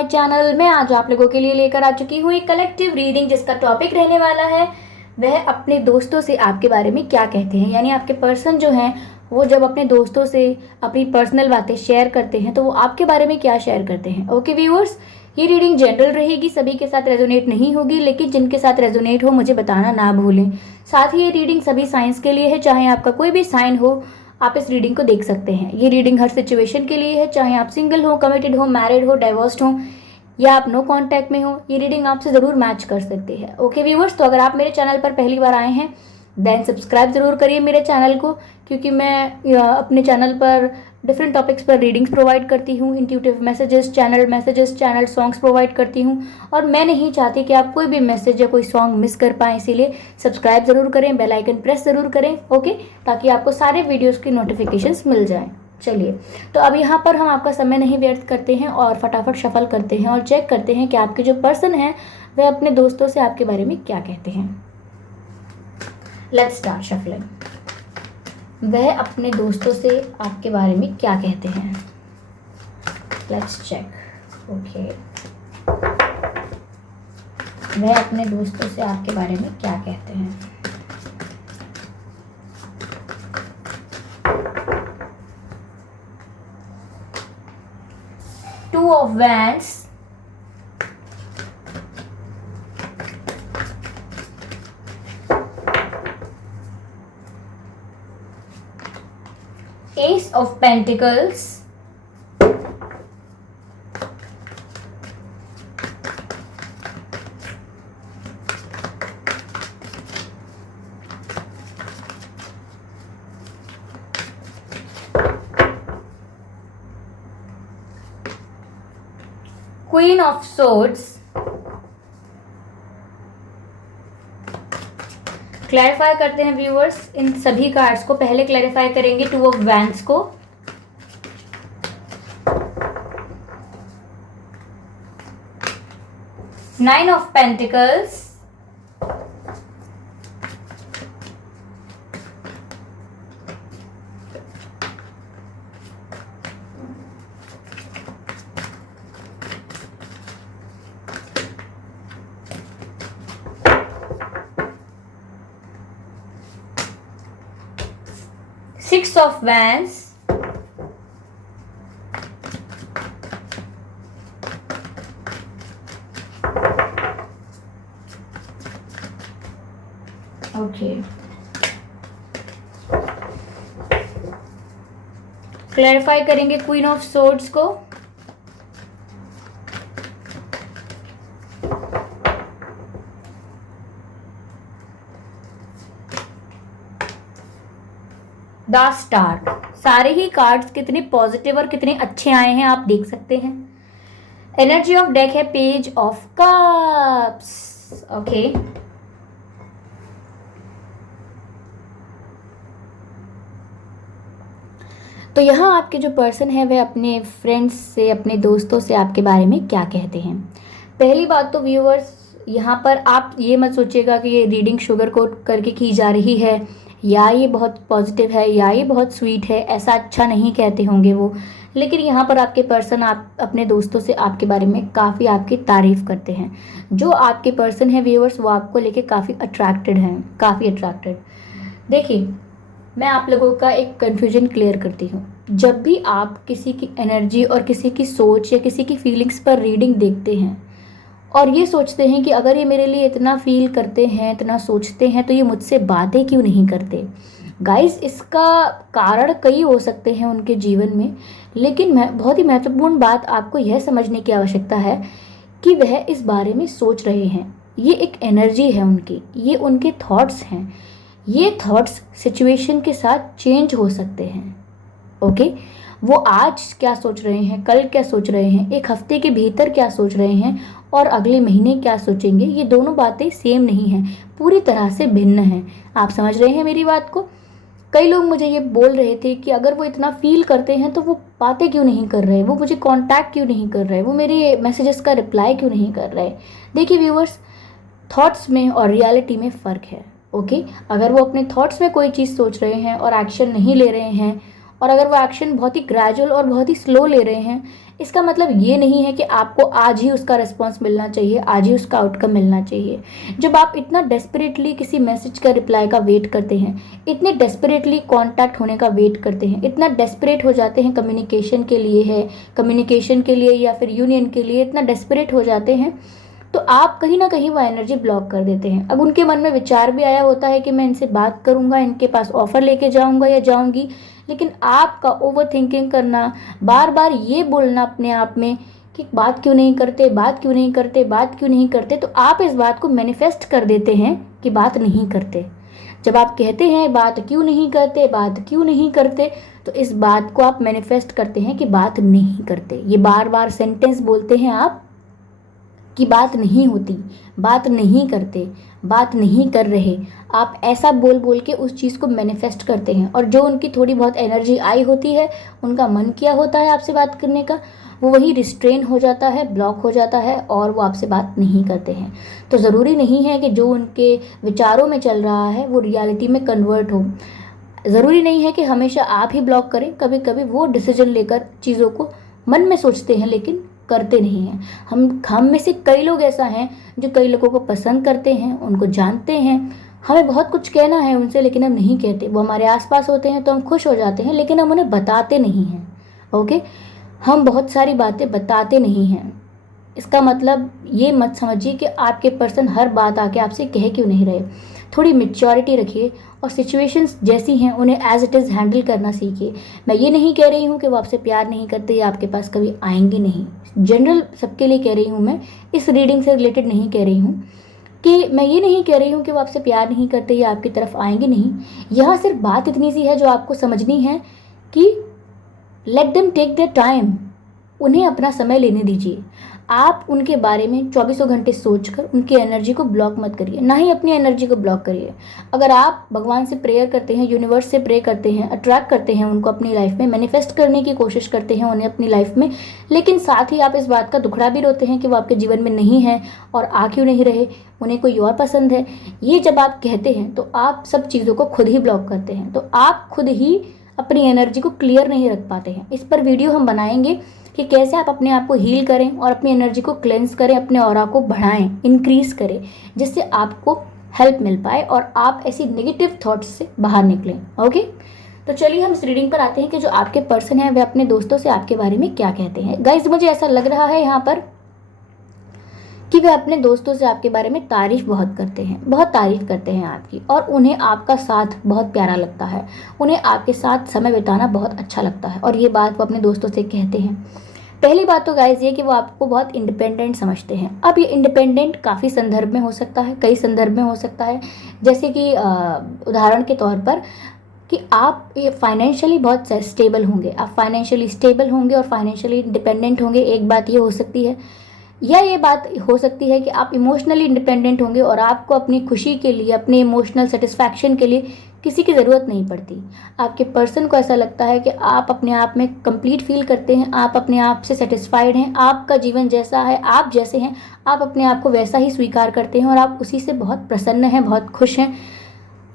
My channel. मैं आज आप लोगों के लिए लेकर आ चुकी हूँ एक कलेक्टिव रीडिंग जिसका टॉपिक रहने वाला है वह अपने दोस्तों से आपके बारे में क्या कहते हैं। यानी आपके पर्सन जो हैं वो जब अपने दोस्तों से अपनी पर्सनल बातें शेयर करते हैं तो वो आपके बारे में क्या शेयर करते हैं। ओके व्यूअर्स, ये रीडिंग जनरल रहेगी, सभी के साथ रेजोनेट नहीं होगी, लेकिन जिनके साथ रेजोनेट हो मुझे बताना ना भूलें। साथ ही ये रीडिंग सभी साइंस के लिए है, चाहे आपका कोई भी साइन हो आप इस रीडिंग को देख सकते हैं। ये रीडिंग हर सिचुएशन के लिए है, चाहे आप सिंगल हो, कमिटेड हो, मैरिड हो, डाइवोर्स्ड हो या आप नो कांटेक्ट में हो, ये रीडिंग आपसे ज़रूर मैच कर सकती है। ओके व्यूअर्स, तो अगर आप मेरे चैनल पर पहली बार आए हैं देन सब्सक्राइब ज़रूर करिए मेरे चैनल को, क्योंकि मैं अपने चैनल पर डिफरेंट टॉपिक्स पर रीडिंग्स प्रोवाइड करती हूँ, intuitive messages, channel songs provide करती हूँ और मैं नहीं चाहती कि आप कोई भी मैसेज या कोई सॉन्ग मिस कर पाएँ, इसीलिए सब्सक्राइब ज़रूर करें, बेल आइकन प्रेस ज़रूर करें। ओके, ताकि आपको सारे वीडियोस की नोटिफिकेशंस मिल जाएं। चलिए, तो अब यहाँ पर हम आपका समय नहीं व्यर्थ करते हैं और फटाफट शफल करते हैं और चेक करते हैं कि आपके जो पर्सन हैं वह अपने दोस्तों से आपके बारे में क्या कहते हैं। Let's start shuffling. वह अपने दोस्तों से आपके बारे में क्या कहते हैं। Let's check. ओके, वह अपने दोस्तों से आपके बारे में क्या कहते हैं। Two of wands, Ace of Pentacles, Queen of Swords। Clarify करते हैं व्यूअर्स इन सभी कार्ड्स को। पहले क्लैरिफाई करेंगे टू ऑफ वैंड्स को। Nine of pentacles, six of wands, okay, clarify करेंगे क्वीन ऑफ सोर्ड्स को। The star. सारे ही कार्ड्स कितने पॉजिटिव और कितने अच्छे आए हैं आप देख सकते हैं। एनर्जी ऑफ डेक है पेज ऑफ कप्स। ओके, तो यहाँ आपके जो पर्सन है वह अपने फ्रेंड्स से, अपने दोस्तों से आपके बारे में क्या कहते हैं। पहली बात तो व्यूअर्स, यहाँ पर आप ये मत सोचिएगा कि ये रीडिंग शुगर कोट करके की जा रही है या ये बहुत पॉजिटिव है या ये बहुत स्वीट है, ऐसा अच्छा नहीं कहते होंगे वो। लेकिन यहाँ पर आपके पर्सन आप अपने दोस्तों से आपके बारे में काफ़ी आपकी तारीफ़ करते हैं। जो आपके पर्सन है व्यूअर्स वो आपको लेके काफ़ी अट्रैक्टेड हैं, काफ़ी अट्रैक्टेड। देखिए, मैं आप लोगों का एक कन्फ्यूजन क्लियर करती हूँ। जब भी आप किसी की एनर्जी और किसी की सोच या किसी की फीलिंग्स पर रीडिंग देखते हैं और ये सोचते हैं कि अगर ये मेरे लिए इतना फील करते हैं, इतना सोचते हैं, तो ये मुझसे बातें क्यों नहीं करते। गाइस, इसका कारण कई हो सकते हैं उनके जीवन में, लेकिन बहुत ही महत्वपूर्ण बात आपको यह समझने की आवश्यकता है कि वह इस बारे में सोच रहे हैं। ये एक एनर्जी है उनकी, ये उनके थॉट्स हैं। ये थॉट्स सिचुएशन के साथ चेंज हो सकते हैं। ओके, वो आज क्या सोच रहे हैं, कल क्या सोच रहे हैं, एक हफ्ते के भीतर क्या सोच रहे हैं और अगले महीने क्या सोचेंगे, ये दोनों बातें सेम नहीं हैं, पूरी तरह से भिन्न हैं। आप समझ रहे हैं मेरी बात को। कई लोग मुझे ये बोल रहे थे कि अगर वो इतना फील करते हैं तो वो बातें क्यों नहीं कर रहे, वो मुझे कांटेक्ट क्यों नहीं कर रहे, वो मेरे मैसेजेस का रिप्लाई क्यों नहीं कर रहे। देखिए व्यूअर्स, थॉट्स में और रियलिटी में फ़र्क है। ओके, अगर वो अपने थॉट्स में कोई चीज़ सोच रहे हैं और एक्शन नहीं ले रहे हैं और अगर वो एक्शन बहुत ही ग्रेजुअल और बहुत ही स्लो ले रहे हैं, इसका मतलब ये नहीं है कि आपको आज ही उसका रिस्पॉन्स मिलना चाहिए, आज ही उसका आउटकम मिलना चाहिए। जब आप इतना डेस्परेटली किसी मैसेज का रिप्लाई का वेट करते हैं, इतने डेस्परेटली कांटेक्ट होने का वेट करते हैं, इतना डेस्परेट हो जाते हैं कम्युनिकेशन के लिए या फिर यूनियन के लिए, इतना डेस्परेट हो जाते हैं, तो आप कहीं ना कहीं वो एनर्जी ब्लॉक कर देते हैं। अब उनके मन में विचार भी आया होता है कि मैं इनसे बात करूंगा, इनके पास ऑफर लेके जाऊंगा या जाऊंगी, लेकिन आपका ओवर थिंकिंग करना, बार बार ये बोलना अपने आप में कि बात क्यों नहीं करते, बात क्यों नहीं करते, बात क्यों नहीं करते, तो आप इस बात को मैनिफेस्ट कर देते हैं कि बात नहीं करते। जब आप कहते हैं बात क्यों नहीं करते, बात क्यों नहीं करते, तो इस बात को आप मैनिफेस्ट करते हैं कि बात नहीं करते। ये बार बार सेंटेंस बोलते हैं आप कि बात नहीं होती, बात नहीं करते, बात नहीं कर रहे। आप ऐसा बोल बोल के उस चीज़ को मैनिफेस्ट करते हैं, और जो उनकी थोड़ी बहुत एनर्जी आई होती है, उनका मन किया होता है आपसे बात करने का, वो वही रिस्ट्रेन हो जाता है, ब्लॉक हो जाता है, और वो आपसे बात नहीं करते हैं। तो ज़रूरी नहीं है कि जो उनके विचारों में चल रहा है वो रियलिटी में कन्वर्ट हो। ज़रूरी नहीं है कि हमेशा आप ही ब्लॉक करें, कभी कभी वो डिसीजन लेकर चीज़ों को मन में सोचते हैं लेकिन करते नहीं हैं। हम में से कई लोग ऐसा हैं जो कई लोगों को पसंद करते हैं, उनको जानते हैं, हमें बहुत कुछ कहना है उनसे, लेकिन हम नहीं कहते। वो हमारे आसपास होते हैं तो हम खुश हो जाते हैं, लेकिन हम उन्हें बताते नहीं हैं। ओके, हम बहुत सारी बातें बताते नहीं हैं। इसका मतलब ये मत समझिए कि आपके पर्सन हर बात आके आपसे कह क्यों नहीं रहे। थोड़ी मेच्योरिटी रखिए और सिचुएशंस जैसी हैं उन्हें एज इट इज़ हैंडल करना सीखिए। मैं ये नहीं कह रही हूँ कि वो आपसे प्यार नहीं करते या आपके पास कभी आएंगे नहीं, जनरल सबके लिए कह रही हूँ मैं, इस रीडिंग से रिलेटेड नहीं कह रही हूँ। कि मैं ये नहीं कह रही हूँ कि वो आपसे प्यार नहीं करते या आपकी तरफ आएंगे नहीं। यहाँ सिर्फ बात इतनी सी है जो आपको समझनी है कि let them take their time, उन्हें अपना समय लेने दीजिए। आप उनके बारे में चौबीसों घंटे सोचकर उनकी एनर्जी को ब्लॉक मत करिए, ना ही अपनी एनर्जी को ब्लॉक करिए। अगर आप भगवान से प्रेयर करते हैं, यूनिवर्स से प्रे करते हैं, अट्रैक्ट करते हैं उनको अपनी लाइफ में, मैनिफेस्ट करने की कोशिश करते हैं उन्हें अपनी लाइफ में, लेकिन साथ ही आप इस बात का दुखड़ा भी रोते हैं कि वो आपके जीवन में नहीं है और आ क्यों नहीं रहे, उन्हें कोई और पसंद है, ये जब आप कहते हैं तो आप सब चीज़ों को खुद ही ब्लॉक करते हैं। तो आप खुद ही अपनी एनर्जी को क्लियर नहीं रख पाते हैं। इस पर वीडियो हम बनाएंगे कि कैसे आप अपने आप को हील करें और अपनी एनर्जी को क्लेंस करें, अपने ऑरा को बढ़ाएं, इंक्रीज करें, जिससे आपको हेल्प मिल पाए और आप ऐसी नेगेटिव थॉट्स से बाहर निकलें। ओके, तो चलिए हम इस रीडिंग पर आते हैं कि जो आपके पर्सन है वे अपने दोस्तों से आपके बारे में क्या कहते हैं। गाइज, मुझे ऐसा लग रहा है यहाँ पर कि वे अपने दोस्तों से आपके बारे में तारीफ़ बहुत करते हैं, बहुत तारीफ़ करते हैं आपकी, और उन्हें आपका साथ बहुत प्यारा लगता है, उन्हें आपके साथ समय बिताना बहुत अच्छा लगता है, और ये बात वो अपने दोस्तों से कहते हैं। पहली बात तो गाइज ये कि वो आपको बहुत इंडिपेंडेंट समझते हैं। अब ये इंडिपेंडेंट काफ़ी संदर्भ में हो सकता है, कई संदर्भ में हो सकता है, जैसे कि उदाहरण के तौर पर कि आप ये फाइनेंशियली बहुत स्टेबल होंगे, आप फाइनेंशियली स्टेबल होंगे और फाइनेंशियली इंडिपेंडेंट होंगे, एक बात ये हो सकती है। या ये बात हो सकती है कि आप इमोशनली इंडिपेंडेंट होंगे और आपको अपनी खुशी के लिए, अपने इमोशनल सेटिस्फैक्शन के लिए किसी की ज़रूरत नहीं पड़ती। आपके पर्सन को ऐसा लगता है कि आप अपने आप में कंप्लीट फील करते हैं, आप अपने आप से सेटिस्फाइड हैं, आपका जीवन जैसा है, आप जैसे हैं, आप अपने आप को वैसा ही स्वीकार करते हैं और आप उसी से बहुत प्रसन्न हैं, बहुत खुश हैं,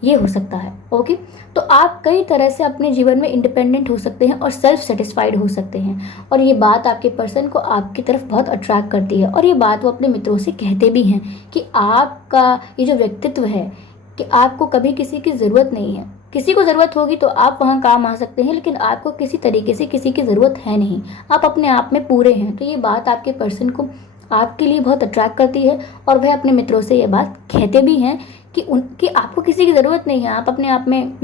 ये हो सकता है। ओके, तो आप कई तरह से अपने जीवन में इंडिपेंडेंट हो सकते हैं और सेल्फ सेटिस्फाइड हो सकते हैं, और ये बात आपके पर्सन को आपकी तरफ बहुत अट्रैक्ट करती है, और ये बात वो अपने मित्रों से कहते भी हैं कि आपका ये जो व्यक्तित्व है कि आपको कभी किसी की ज़रूरत नहीं है। किसी को ज़रूरत होगी तो आप वहाँ काम आ सकते हैं, लेकिन आपको किसी तरीके से किसी की ज़रूरत है नहीं, आप अपने आप में पूरे हैं। तो ये बात आपके पर्सन को आपके लिए बहुत अट्रैक्ट करती है, और वह अपने मित्रों से ये बात कहते भी हैं कि आपको किसी की ज़रूरत नहीं है, आप अपने आप में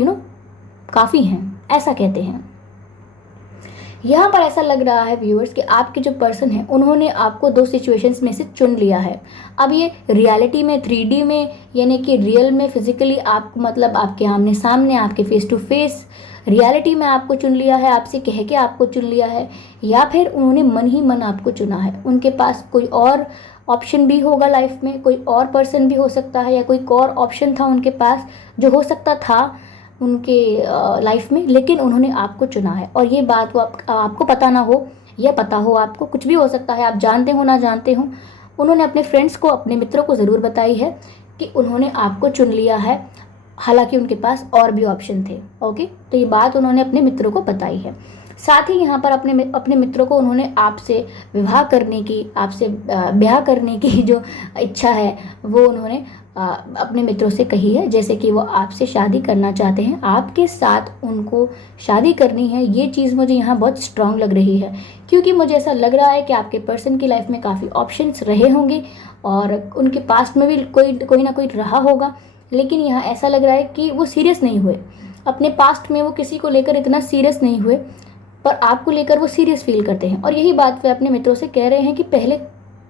काफ़ी हैं, ऐसा कहते हैं। यहाँ पर ऐसा लग रहा है व्यूअर्स कि आपके जो पर्सन है उन्होंने आपको दो सिचुएशंस में से चुन लिया है। अब ये रियलिटी में, 3D में, यानी कि रियल में, फिजिकली आपको, मतलब आपके आमने सामने, आपके फेस टू फेस रियलिटी में आपको चुन लिया है, आपसे कह के आपको चुन लिया है, या फिर उन्होंने मन ही मन आपको चुना है। उनके पास कोई और ऑप्शन भी होगा लाइफ में, कोई और पर्सन भी हो सकता है, या कोई और ऑप्शन था उनके पास जो हो सकता था उनके लाइफ में, लेकिन उन्होंने आपको चुना है। और ये बात वो आपको पता ना हो या पता हो, आपको कुछ भी हो सकता है, आप जानते हो ना जानते हो, उन्होंने अपने फ्रेंड्स को, अपने मित्रों को ज़रूर बताई है कि उन्होंने आपको चुन लिया है। हालांकि उनके पास और भी ऑप्शन थे। ओके, तो ये बात उन्होंने अपने मित्रों को बताई है। साथ ही यहाँ पर अपने मित्रों को उन्होंने आपसे विवाह करने की, आपसे ब्याह करने की जो इच्छा है वो उन्होंने अपने मित्रों से कही है। जैसे कि वो आपसे शादी करना चाहते हैं, आपके साथ उनको शादी करनी है। ये चीज़ मुझे यहाँ बहुत स्ट्रांग लग रही है, क्योंकि मुझे ऐसा लग रहा है कि आपके पर्सन की लाइफ में काफ़ी ऑप्शंस रहे होंगे और उनके पास्ट में भी कोई ना कोई रहा होगा, लेकिन यहाँ ऐसा लग रहा है कि वो सीरियस नहीं हुए। अपने पास्ट में वो किसी को लेकर इतना सीरियस नहीं हुए, पर आपको लेकर वो सीरियस फील करते हैं। और यही बात वे अपने मित्रों से कह रहे हैं कि पहले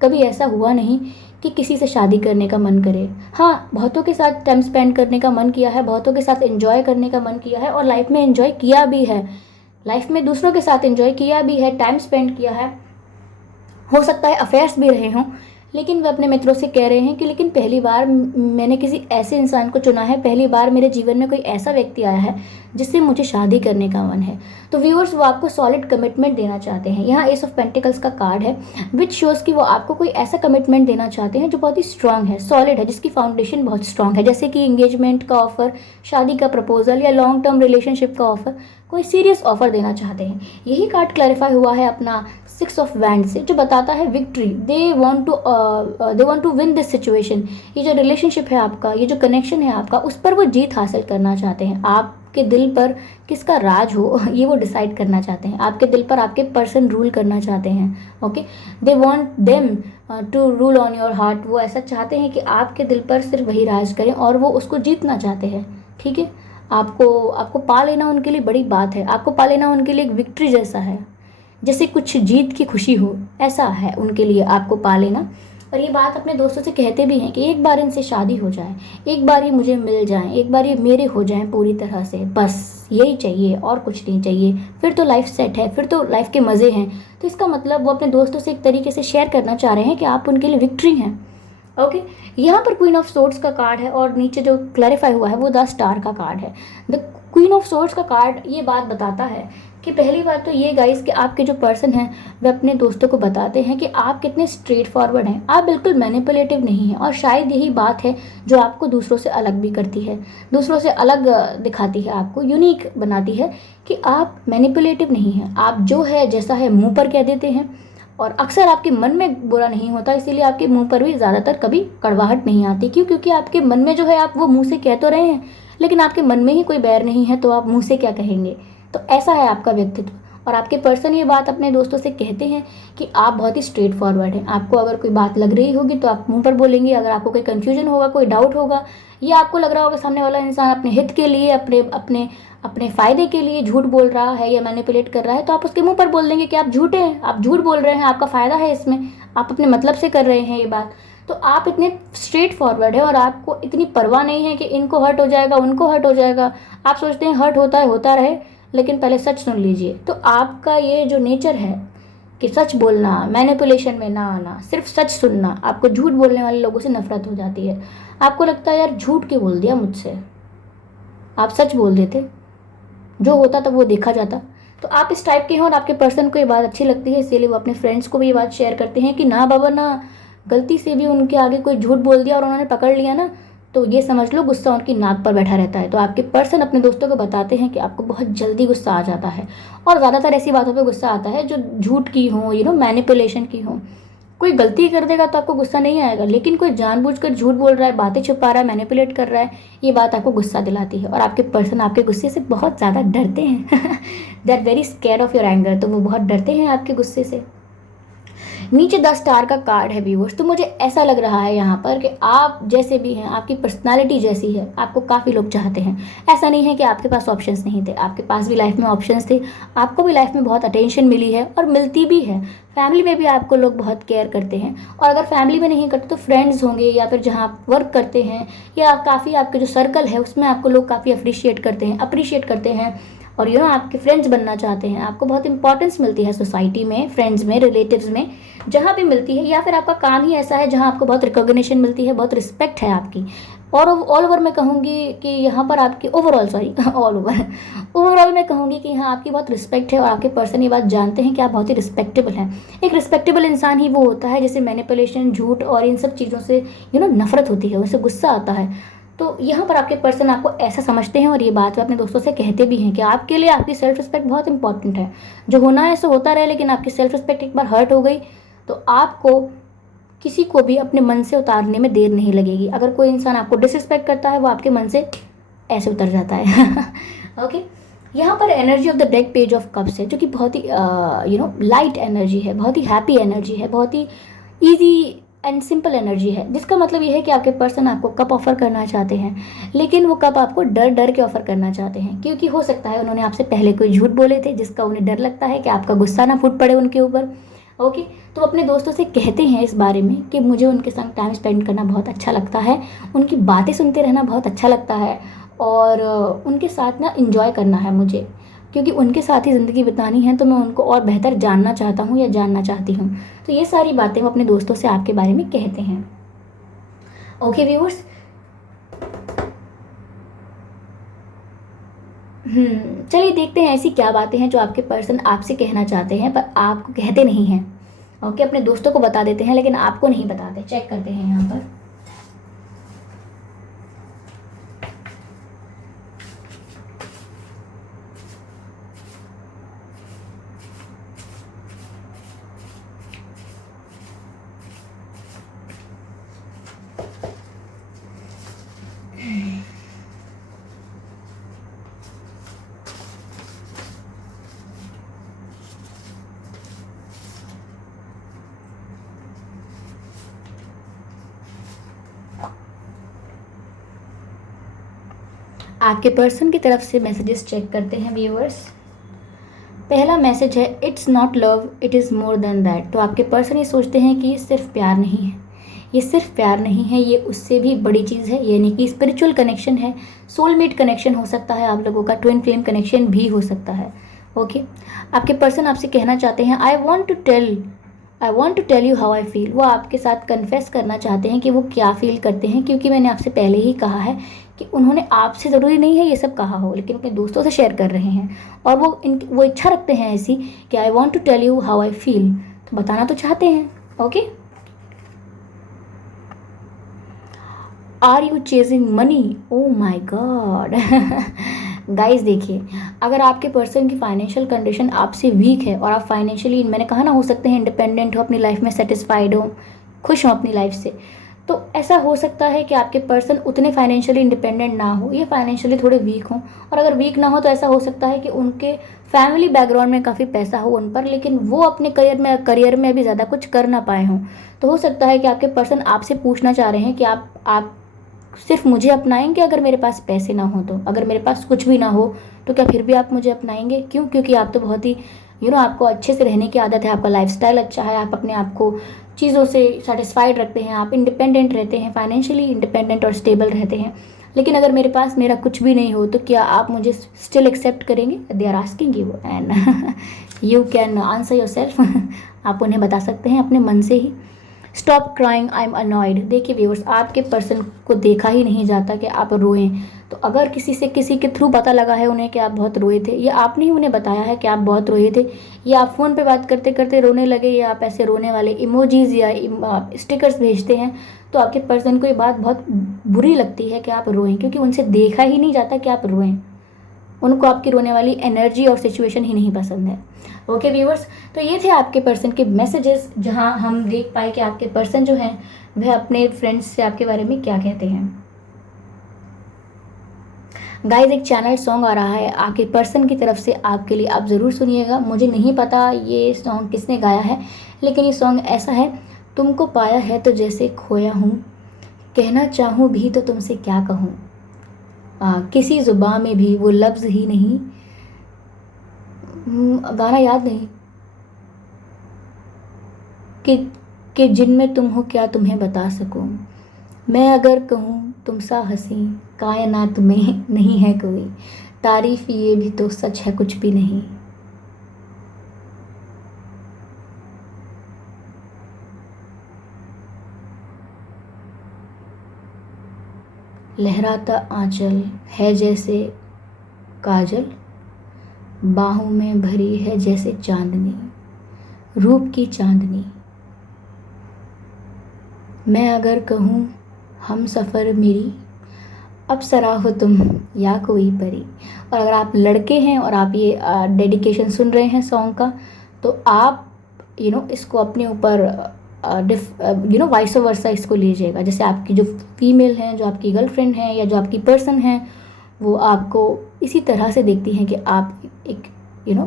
कभी ऐसा हुआ नहीं कि किसी से शादी करने का मन करे। हाँ, बहुतों के साथ टाइम स्पेंड करने का मन किया है, बहुतों के साथ एंजॉय करने का मन किया है और लाइफ में एंजॉय किया भी है, लाइफ में दूसरों के साथ एंजॉय किया भी है, टाइम स्पेंड किया है, हो सकता है अफेयर्स भी रहे हों। लेकिन वे अपने मित्रों से कह रहे हैं कि लेकिन पहली बार मैंने किसी ऐसे इंसान को चुना है, पहली बार मेरे जीवन में कोई ऐसा व्यक्ति आया है जिससे मुझे शादी करने का मन है। तो व्यूअर्स, वो आपको सॉलिड कमिटमेंट देना चाहते हैं। यहाँ एस ऑफ पेंटिकल्स का कार्ड है, विच शोज़ कि वो आपको कोई ऐसा कमिटमेंट देना चाहते हैं जो बहुत ही स्ट्रांग है, सॉलिड है, जिसकी फाउंडेशन बहुत स्ट्रांग है। जैसे कि एंगेजमेंट का ऑफर, शादी का प्रपोजल या लॉन्ग टर्म रिलेशनशिप का ऑफर, कोई सीरियस ऑफर देना चाहते हैं। यही कार्ड क्लैरिफाई हुआ है अपना 6 ऑफ वैंड से, जो बताता है victory. They want to win this situation. ये जो रिलेशनशिप है आपका, ये जो कनेक्शन है आपका, उस पर वो जीत हासिल करना चाहते हैं। आपके दिल पर किसका राज हो ये वो डिसाइड करना चाहते हैं। आपके दिल पर आपके पर्सन रूल करना चाहते हैं। Okay, they want them to rule on your heart. वो ऐसा चाहते हैं कि आपके दिल पर सिर्फ वही राज करें और वो उसको जीतना चाहते हैं। ठीक है, आपको पा लेना उनके लिए बड़ी बात है। आपको पा लेना उनके लिए एक विक्ट्री जैसा है, जैसे कुछ जीत की खुशी हो, ऐसा है उनके लिए आपको पा लेना। और ये बात अपने दोस्तों से कहते भी हैं कि एक बार इनसे शादी हो जाए, एक बार ये मुझे मिल जाएं, एक बार ये मेरे हो जाएं पूरी तरह से, बस यही चाहिए और कुछ नहीं चाहिए, फिर तो लाइफ सेट है, फिर तो लाइफ के मज़े हैं। तो इसका मतलब वो अपने दोस्तों से एक तरीके से शेयर करना चाह रहे हैं कि आप उनके लिए विक्ट्री हैं। ओके, यहाँ पर क्वीन ऑफ सोर्ड्स का कार्ड है और नीचे जो क्लैरिफाई हुआ है वो द स्टार का कार्ड है। द क्वीन ऑफ सोर्ड्स का कार्ड ये बात बताता है कि पहली बात तो ये गाइस कि आपके जो पर्सन हैं वे अपने दोस्तों को बताते हैं कि आप कितने स्ट्रेट फॉरवर्ड हैं, आप बिल्कुल मैनिपुलेटिव नहीं हैं। और शायद यही बात है जो आपको दूसरों से अलग भी करती है, दूसरों से अलग दिखाती है, आपको यूनिक बनाती है कि आप मैनिपुलेटिव नहीं हैं। आप जो है जैसा है मुंह पर कह देते हैं और अक्सर आपके मन में बुरा नहीं होता, इसीलिए आपके मुंह पर भी ज़्यादातर कभी कड़वाहट नहीं आती। क्यों? क्योंकि आपके मन में जो है आप वो मुंह से कह तो रहे हैं, लेकिन आपके मन में ही कोई बैर नहीं है, तो आप मुंह से क्या कहेंगे। तो ऐसा है आपका व्यक्तित्व। और आपके पर्सन ये बात अपने दोस्तों से कहते हैं कि आप बहुत ही स्ट्रेट फॉरवर्ड हैं। आपको अगर कोई बात लग रही होगी तो आप मुंह पर बोलेंगे, अगर आपको कोई कन्फ्यूजन होगा, कोई डाउट होगा, या आपको लग रहा होगा सामने वाला इंसान अपने हित के लिए, अपने अपने अपने फ़ायदे के लिए झूठ बोल रहा है या मैनिपुलेट कर रहा है, तो आप उसके मुंह पर बोल देंगे कि आप झूठे हैं, आप झूठ बोल रहे हैं, आपका फ़ायदा है इसमें, आप अपने मतलब से कर रहे हैं ये बात। तो आप इतने स्ट्रेट फॉरवर्ड है और आपको इतनी परवाह नहीं है कि इनको हर्ट हो जाएगा, उनको हर्ट हो जाएगा। आप सोचते हैं हर्ट होता है, होता रहे, लेकिन पहले सच सुन लीजिए। तो आपका ये जो नेचर है कि सच बोलना, मैनिपुलेशन में ना आना, सिर्फ सच सुनना, आपको झूठ बोलने वाले लोगों से नफरत हो जाती है। आपको लगता है यार झूठ क्यों बोल दिया मुझसे, आप सच बोल देते, जो होता तब वो देखा जाता। तो आप इस टाइप के हैं और आपके पर्सन को ये बात अच्छी लगती है, इसीलिए वो अपने फ्रेंड्स को भी ये बात शेयर करते हैं कि ना बाबा ना, गलती से भी उनके आगे कोई झूठ बोल दिया और उन्होंने पकड़ लिया ना, तो ये समझ लो गुस्सा उनकी नाक पर बैठा रहता है। तो आपके पर्सन अपने दोस्तों को बताते हैं कि आपको बहुत जल्दी गुस्सा आ जाता है और ज़्यादातर ऐसी बातों पे गुस्सा आता है जो झूठ की हो, मैनिपुलेशन की हो। कोई गलती कर देगा तो आपको गुस्सा नहीं आएगा, लेकिन कोई जानबूझकर झूठ बोल रहा है, बातें छुपा रहा है, मैनिपुलेट कर रहा है, ये बात आपको गुस्सा दिलाती है। और आपके पर्सन आपके गुस्से से बहुत ज़्यादा डरते हैं। They are very scared of your anger. तो वो बहुत डरते हैं आपके गुस्से से। नीचे 10 स्टार का कार्ड है व्यूअर्स। तो मुझे ऐसा लग रहा है यहाँ पर कि आप जैसे भी हैं, आपकी पर्सनालिटी जैसी है, आपको काफ़ी लोग चाहते हैं। ऐसा नहीं है कि आपके पास ऑप्शंस नहीं थे, आपके पास भी लाइफ में ऑप्शंस थे, आपको भी लाइफ में बहुत अटेंशन मिली है और मिलती भी है। फैमिली में भी आपको लोग बहुत केयर करते हैं, और अगर फैमिली में नहीं करते तो फ्रेंड्स होंगे या फिर जहाँ आप वर्क करते हैं या काफ़ी आपके जो सर्कल है उसमें आपको लोग काफ़ी अप्रिशिएट करते हैं और आपके फ्रेंड्स बनना चाहते हैं। आपको बहुत इंपॉर्टेंस मिलती है सोसाइटी में, फ्रेंड्स में, रिलेटिव्स में, जहाँ भी मिलती है, या फिर आपका काम ही ऐसा है जहाँ आपको बहुत रिकॉग्निशन मिलती है, बहुत रिस्पेक्ट है आपकी। और ऑल ओवर मैं कहूँगी कि यहाँ पर आपकी ओवरऑल मैं कहूँगी कि यहाँ आपकी बहुत रिस्पेक्ट है और आपके पर्सन ये बात जानते हैं कि आप बहुत ही रिस्पेक्टेबल हैं। एक रिस्पेक्टेबल इंसान ही वो होता है जिसे मैनिपुलेशन, झूठ और इन सब चीज़ों से नफरत होती है, उसे गुस्सा आता है। तो यहाँ पर आपके पर्सन आपको ऐसा समझते हैं और ये बात वो अपने दोस्तों से कहते भी हैं कि आपके लिए आपकी सेल्फ रिस्पेक्ट बहुत इंपॉर्टेंट है। जो होना है सो होता रहे, लेकिन आपकी सेल्फ रिस्पेक्ट एक बार हर्ट हो गई तो आपको किसी को भी अपने मन से उतारने में देर नहीं लगेगी। अगर कोई इंसान आपको डिसरिस्पेक्ट करता है वो आपके मन से ऐसे उतर जाता है। ओके, यहाँ पर energy of the deck page of cups है, जो कि बहुत ही लाइट एनर्जी है, बहुत ही हैप्पी एनर्जी है, बहुत ही ईजी एंड सिंपल एनर्जी है, जिसका मतलब ये है कि आपके पर्सन आपको कप ऑफर करना चाहते हैं, लेकिन वो कप आपको डर डर के ऑफर करना चाहते हैं, क्योंकि हो सकता है उन्होंने आपसे पहले कोई झूठ बोले थे जिसका उन्हें डर लगता है कि आपका गुस्सा ना फूट पड़े उनके ऊपर। ओके, तो अपने दोस्तों से कहते हैं इस बारे में कि मुझे उनके संग टाइम स्पेंड करना बहुत अच्छा लगता है, उनकी बातें सुनते रहना बहुत अच्छा लगता है, और उनके साथ ना इंजॉय करना है मुझे, क्योंकि उनके साथ ही ज़िंदगी बितानी है, तो मैं उनको और बेहतर जानना चाहता हूँ या जानना चाहती हूँ। तो ये सारी बातें वो अपने दोस्तों से आपके बारे में कहते हैं। ओके व्यूअर्स, चलिए देखते हैं ऐसी क्या बातें हैं जो आपके पर्सन आपसे कहना चाहते हैं पर आपको कहते नहीं हैं। ओके, अपने दोस्तों को बता देते हैं लेकिन आपको नहीं बताते। चेक करते हैं यहाँ पर। आपके पर्सन की तरफ से मैसेजेस चेक करते हैं व्यूअर्स। पहला मैसेज है, it's not love, it is more than that. तो आपके पर्सन ये सोचते हैं कि ये सिर्फ प्यार नहीं है, ये सिर्फ प्यार नहीं है, ये उससे भी बड़ी चीज़ है, यानी कि स्पिरिचुअल कनेक्शन है, सोलमेट कनेक्शन हो सकता है आप लोगों का, ट्विन फ्लेम कनेक्शन भी हो सकता है। ओके, आपके पर्सन आपसे कहना चाहते हैं, I want to tell you how I feel. वो आपके साथ कन्फेस करना चाहते हैं कि वो क्या फील करते हैं, क्योंकि मैंने आपसे पहले ही कहा है कि उन्होंने आपसे ज़रूरी नहीं है ये सब कहा हो, लेकिन अपने दोस्तों से शेयर कर रहे हैं, और वो इच्छा रखते हैं ऐसी कि I want to tell you how I feel, तो बताना तो चाहते हैं। Okay, are you chasing money? Oh my God. Guys देखिए, अगर आपके पर्सन की फाइनेंशियल कंडीशन आपसे वीक है और आप फाइनेंशियली, मैंने कहा ना, हो सकते हैं इंडिपेंडेंट हो, अपनी लाइफ में सेटिस्फाइड हो, खुश हो अपनी लाइफ से, तो ऐसा हो सकता है कि आपके पर्सन उतने फाइनेंशियली इंडिपेंडेंट ना हो, ये फाइनेंशियली थोड़े वीक हों। और अगर वीक ना हो तो ऐसा हो सकता है कि उनके फैमिली बैकग्राउंड में काफ़ी पैसा हो उन पर, लेकिन वो अपने करियर में अभी ज़्यादा कुछ कर ना पाए हों। तो हो सकता है कि आपके पर्सन आपसे पूछना चाह रहे हैं कि आप सिर्फ मुझे अपनाएंगे अगर मेरे पास पैसे ना हो तो, अगर मेरे पास कुछ भी ना हो तो क्या फिर भी आप मुझे अपनाएंगे? क्यों? क्योंकि आप तो बहुत ही आपको अच्छे से रहने की आदत है, आपका लाइफस्टाइल अच्छा है, आप अपने आप को चीज़ों से सेटिस्फाइड रखते हैं, आप इंडिपेंडेंट रहते हैं, फाइनेंशियली इंडिपेंडेंट और स्टेबल रहते हैं। लेकिन अगर मेरा कुछ भी नहीं हो तो क्या आप मुझे स्टिल एक्सेप्ट करेंगे? They are asking you and you can answer yourself. आप उन्हें बता सकते हैं अपने मन से ही। Stop crying, I am annoyed. देखिए व्यूअर्स, आपके पर्सन को देखा ही नहीं जाता कि आप रोएं। तो अगर किसी के थ्रू पता लगा है उन्हें कि आप बहुत रोए थे, या आपने ही उन्हें बताया है कि आप बहुत रोए थे, या आप फ़ोन पे बात करते करते रोने लगे, या आप ऐसे रोने वाले इमोजीज या स्टिकर्स भेजते हैं, तो आपके पर्सन को ये बात बहुत बुरी लगती है कि आप रोएं, क्योंकि उनसे देखा ही नहीं जाता कि आप रोएं। उनको आपकी रोने वाली एनर्जी और सिचुएशन ही नहीं पसंद है। ओके व्यूअर्स, तो ये थे आपके पर्सन के मैसेजेस, जहां हम देख पाए कि आपके पर्सन जो हैं वह अपने फ्रेंड्स से आपके बारे में क्या कहते हैं। गाइस, एक चैनल सॉन्ग आ रहा है आपके पर्सन की तरफ से आपके लिए, आप ज़रूर सुनिएगा। मुझे नहीं पता ये सॉन्ग किसने गाया है, लेकिन ये सॉन्ग ऐसा है, तुमको पाया है तो जैसे खोया हूँ, कहना चाहूँ भी तो तुमसे क्या कहूँ, किसी ज़ुबां में भी वो लफ्ज़ ही नहीं। गाना याद नहीं कि जिनमें तुम हो क्या तुम्हें बता सकूं, मैं अगर कहूँ तुम सा हंसी कायनात में नहीं है कोई, तारीफ ये भी तो सच है कुछ भी नहीं। लहराता आंचल है जैसे काजल, बाहों में भरी है जैसे चांदनी, रूप की चांदनी। मैं अगर कहूँ हम सफ़र मेरी, अप्सरा हो तुम या कोई परी। और अगर आप लड़के हैं और आप ये डेडिकेशन सुन रहे हैं सॉन्ग का, तो आप इसको अपने ऊपर वाइस वर्सा इसको लीजिएगा। जैसे आपकी जो फीमेल हैं, जो आपकी गर्लफ्रेंड है या जो आपकी पर्सन है, वो आपको इसी तरह से देखती हैं कि आप एक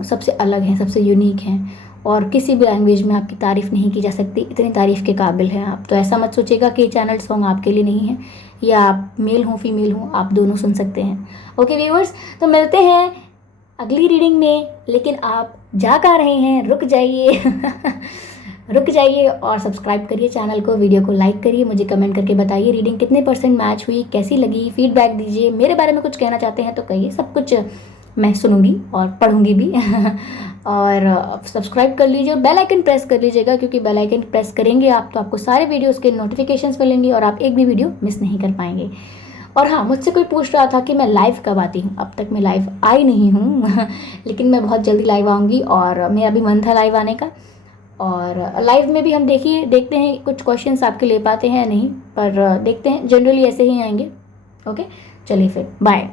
सबसे अलग हैं, सबसे यूनिक हैं, और किसी भी लैंग्वेज में आपकी तारीफ़ नहीं की जा सकती, इतनी तारीफ़ के काबिल हैं आप। तो ऐसा मत सोचिएगा कि चैनल सॉन्ग आपके लिए नहीं है, या आप मेल हो फीमेल हो, आप दोनों सुन सकते हैं। ओके व्यूअर्स, तो मिलते हैं अगली रीडिंग में। लेकिन आप जा कहाँ रहे हैं, रुक जाइए रुक जाइए और सब्सक्राइब करिए चैनल को, वीडियो को लाइक करिए, मुझे कमेंट करके बताइए रीडिंग कितने % मैच हुई, कैसी लगी, फीडबैक दीजिए। मेरे बारे में कुछ कहना चाहते हैं तो कहिए, सब कुछ मैं सुनूंगी और पढ़ूंगी भी और सब्सक्राइब कर लीजिए और बेल आइकन प्रेस कर लीजिएगा, क्योंकि बेल आइकन प्रेस करेंगे आप तो आपको सारे वीडियोस के नोटिफिकेशंस मिलेंगे और आप एक भी वीडियो मिस नहीं कर पाएंगे। और हाँ, मुझसे कोई पूछ रहा था कि मैं लाइव कब आती हूँ। अब तक मैं लाइव आई नहीं हूँ लेकिन मैं बहुत जल्दी लाइव आऊँगी, और मेरा भी मन था लाइव आने का। और लाइव में भी हम देखते हैं कुछ क्वेश्चंस आपके ले पाते हैं या नहीं, पर देखते हैं, जनरली ऐसे ही आएंगे। ओके, चलिए फिर बाय।